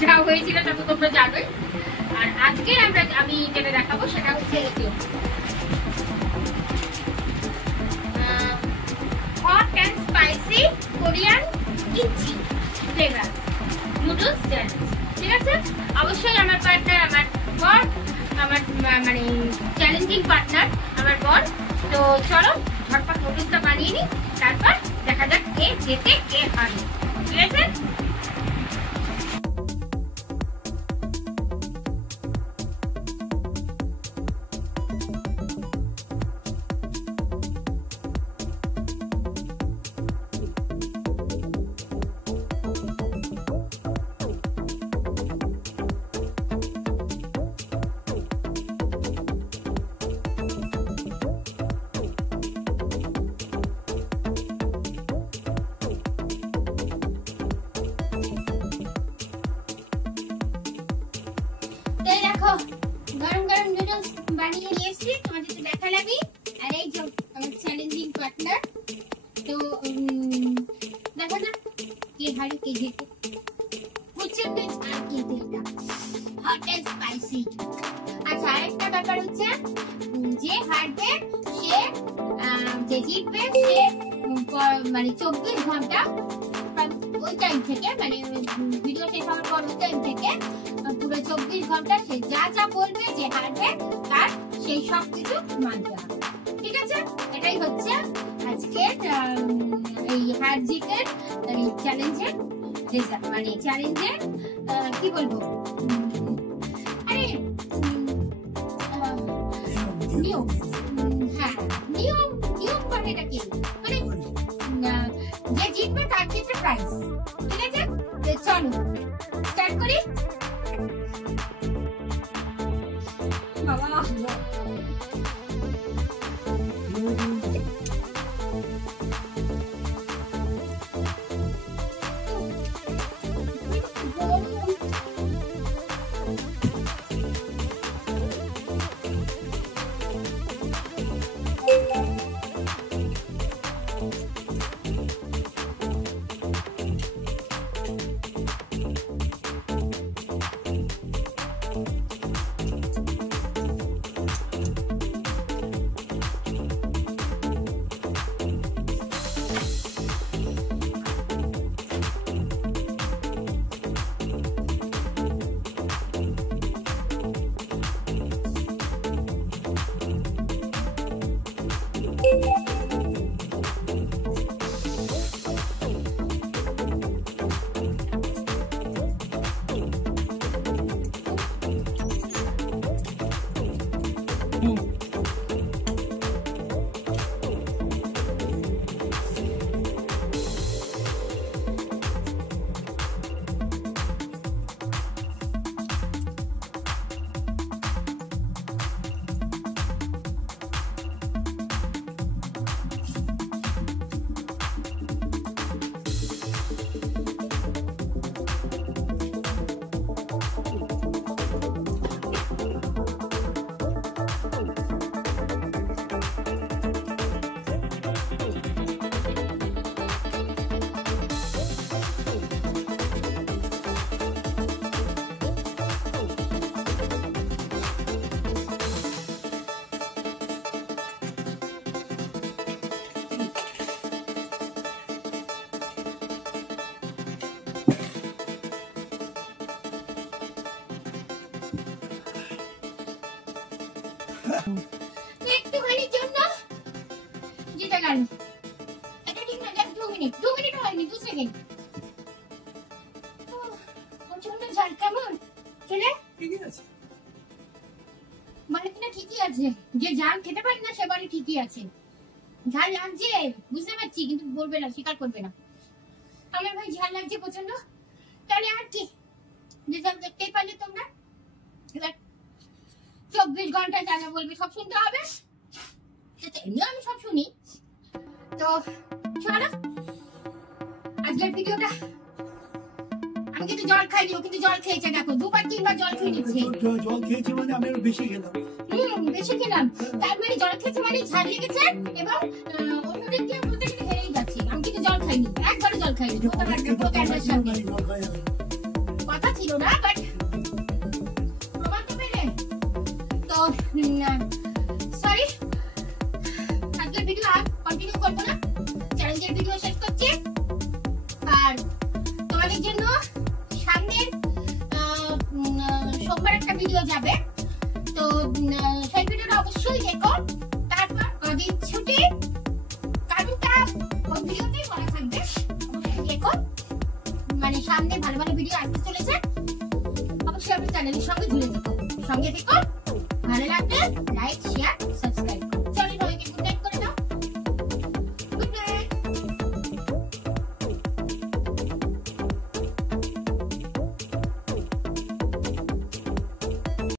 যা হয়েছিল তা তো তোমরা জানোই। আর আজকে আমি যেটা দেখাবো সেটা হচ্ছে hot and spicy Korean kimchi flavour noodles challenge. ঠিক আছে, অবশ্যই আমার পার্টনার আমার বর, আমার মানে চ্যালেঞ্জিং পার্টনার আমার বর। তো চলো ঝটপট নুডলসটা বানিয়ে নিই, তারপর দেখা যাক কে জেতে কে হারে। ঠিক আছে, গরম গরম নুডলস বানিয়ে নিয়ে এসেছি, তোমাদের তো দেখা লাগবে। আর এই যে আমার চ্যালেঞ্জিং পার্টনার, তো দেখা যাক কে হারে কে জেতে। হচ্ছে আর কে এটা হট এন্ড স্পাইসি। আচ্ছা, আরেকটা ব্যাপার হচ্ছে যে হারবে সে যে জিতবে সে মানে 24 ঘন্টা ওই টাইম থেকে, মানে ভিডিও শেষ হওয়ার পর ওই টাইম থেকে পুরো 24 ঘন্টা সে যা যা বলবে যে হারবে তার সেই সব কিছু মানতে হবে। ঠিক আছে, এটাই হচ্ছে আজকে এই হার জিতের চ্যালেঞ্জের মানে চ্যালেঞ্জের কি বলবো, আরে নিয়ম। হ্যাঁ, নিয়ম নিয়ম মানে এটা কি, মানে যে জিতবে তার ক্ষেত্রে প্রাইজ। ঠিক আছে, চলো স্টার্ট করি। বাবা একটুখানির জন্য জিতে গেল। এটা ঠিক না, 2 মিনিট হয়নি, 2 সেকেন্ড। প্রচন্ড ঝাল। কেমন ছেলে? ঠিকই আছে, মানে কিনা ঠিকই আছে। যে ঝাল খেতে পারে না সে বলে ঠিকই আছে। ঝাল লাগছে বুঝতে পারছি, কিন্তু বলবে না, স্বীকার করবে না। আমার ভাই ঝাল লাগছে প্রচন্ড। তাহলে আর কি, রেজাল্ট দেখতেই পারলে তোমরা। এবার 24 ঘন্টা যা যা বলবে সব শুনতে হবে। এমনিও আমি সব শুনি। তো চলো আজকের ভিডিওটা। আমি কিন্তু জল খাইনি, ও কিন্তু জল খেয়েছে। দেখো 2বার 3বার জল খেয়ে নিচ্ছে। জল খেয়েছে মানে আমি আরো বেশি খেলাম। বেশি খেলাম, তার মানে জল খেয়েছে মানে ঝাল লেগেছে। এবং অন্যদিকে বলতে গেলে হেরেই যাচ্ছি। আমি কিন্তু জল খাইনি, একবারও জল খাইনি। আসবো তোমার পুরো ক্যামেরার সামনে। কথা ছিল না, বাট প্রমাণ তো পেলে তো। সরি, আজকের ভিডিও আর কন্টিনিউ করবো না, চ্যালেঞ্জের ভিডিও শেষ করছি। আর তোমাদের জন্য সামনের সোমবার একটা ভিডিও যাবে, তো সেই ভিডিওটা অবশ্যই দেখো। তারপর কদিন ছুটি, কারণটা ওই ভিডিওতেই বলা থাকবে, অবশ্যই দেখো। মানে সামনে ভালো ভালো ভিডিও আসতে চলেছে, অবশ্যই আপনি চ্যানেলের সঙ্গে জুড়ে থেকো, সঙ্গে থেকো। ভালো লাগলে লাইক, শেয়ার,